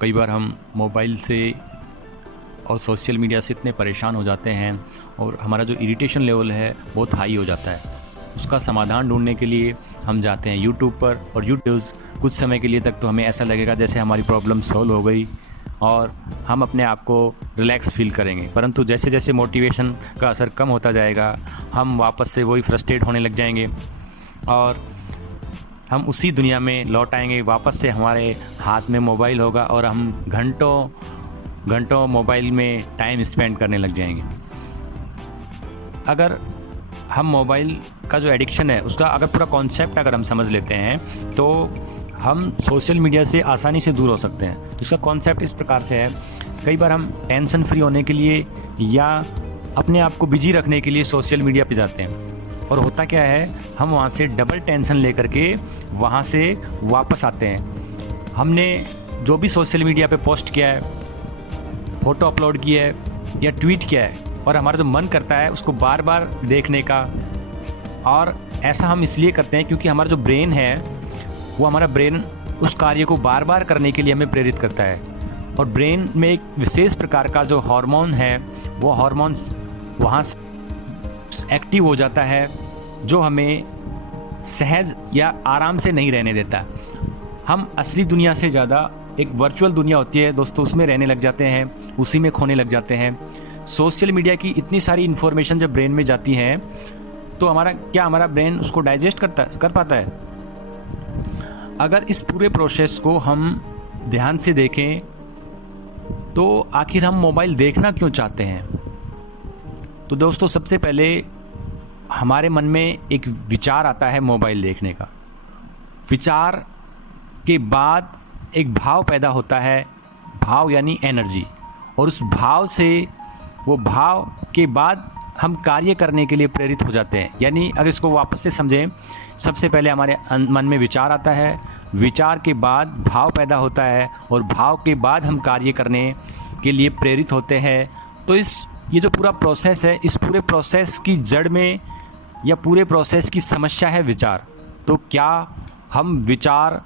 कई बार हम मोबाइल से और सोशल मीडिया से इतने परेशान हो जाते हैं और हमारा जो इरिटेशन लेवल है बहुत हाई हो जाता है। उसका समाधान ढूंढने के लिए हम जाते हैं यूट्यूब पर, और यूट्यूब कुछ समय के लिए तक तो हमें ऐसा लगेगा जैसे हमारी प्रॉब्लम सॉल्व हो गई और हम अपने आप को रिलैक्स फील करेंगे। परंतु जैसे जैसे मोटिवेशन का असर कम होता जाएगा हम वापस से वही फ्रस्ट्रेट होने लग जाएंगे और हम उसी दुनिया में लौट आएंगे। वापस से हमारे हाथ में मोबाइल होगा और हम घंटों घंटों मोबाइल में टाइम स्पेंड करने लग जाएंगे। अगर हम मोबाइल का जो एडिक्शन है उसका अगर पूरा कॉन्सेप्ट अगर हम समझ लेते हैं तो हम सोशल मीडिया से आसानी से दूर हो सकते हैं। तो इसका कॉन्सेप्ट इस प्रकार से है, कई बार हम टेंशन फ्री होने के लिए या अपने आप को बिजी रखने के लिए सोशल मीडिया पे जाते हैं, और होता क्या है हम वहाँ से डबल टेंशन लेकर के वहाँ से वापस आते हैं। हमने जो भी सोशल मीडिया पे पोस्ट किया है, फ़ोटो अपलोड किया है या ट्वीट किया है, और हमारा जो मन करता है उसको बार बार देखने का, और ऐसा हम इसलिए करते हैं क्योंकि हमारा जो ब्रेन है वो हमारा ब्रेन उस कार्य को बार बार करने के लिए हमें प्रेरित करता है। और ब्रेन में एक विशेष प्रकार का जो हार्मोन है वो हार्मोन वहाँ एक्टिव हो जाता है जो हमें सहज या आराम से नहीं रहने देता। हम असली दुनिया से ज़्यादा एक वर्चुअल दुनिया होती है दोस्तों, उसमें रहने लग जाते हैं, उसी में खोने लग जाते हैं। सोशल मीडिया की इतनी सारी इन्फॉर्मेशन जब ब्रेन में जाती है तो हमारा ब्रेन उसको डाइजेस्ट कर पाता है? अगर इस पूरे प्रोसेस को हम ध्यान से देखें तो आखिर हम मोबाइल देखना क्यों चाहते हैं? तो दोस्तों सबसे पहले हमारे मन में एक विचार आता है मोबाइल देखने का। विचार के बाद एक भाव पैदा होता है, भाव यानी एनर्जी, और उस भाव से वो भाव के बाद हम कार्य करने के लिए प्रेरित हो जाते हैं। यानी अगर इसको वापस से समझें, सबसे पहले हमारे मन में विचार आता है, विचार के बाद भाव पैदा होता है, और भाव के बाद हम कार्य करने के लिए प्रेरित होते हैं। तो ये जो पूरा प्रोसेस है, इस पूरे प्रोसेस की जड़ में या पूरे प्रोसेस की समस्या है विचार। तो क्या हम विचार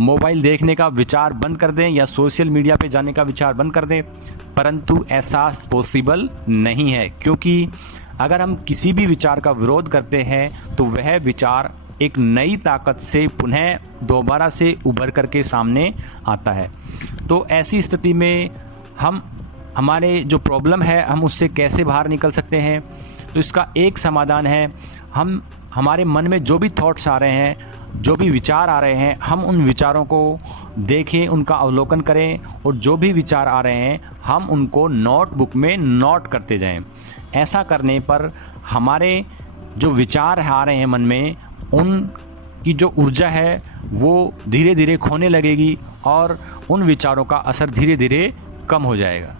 मोबाइल देखने का विचार बंद कर दें या सोशल मीडिया पे जाने का विचार बंद कर दें? परंतु ऐसा पॉसिबल नहीं है, क्योंकि अगर हम किसी भी विचार का विरोध करते हैं तो वह विचार एक नई ताकत से पुनः दोबारा से उभर करके सामने आता है। तो ऐसी स्थिति में हमारे जो प्रॉब्लम है हम उससे कैसे बाहर निकल सकते हैं? तो इसका एक समाधान है, हमारे मन में जो भी थॉट्स आ रहे हैं, जो भी विचार आ रहे हैं, हम उन विचारों को देखें, उनका अवलोकन करें, और जो भी विचार आ रहे हैं हम उनको नोटबुक में नोट करते जाएं। ऐसा करने पर हमारे जो विचार आ रहे हैं मन में, उनकी जो ऊर्जा है वो धीरे धीरे खोने लगेगी और उन विचारों का असर धीरे धीरे कम हो जाएगा।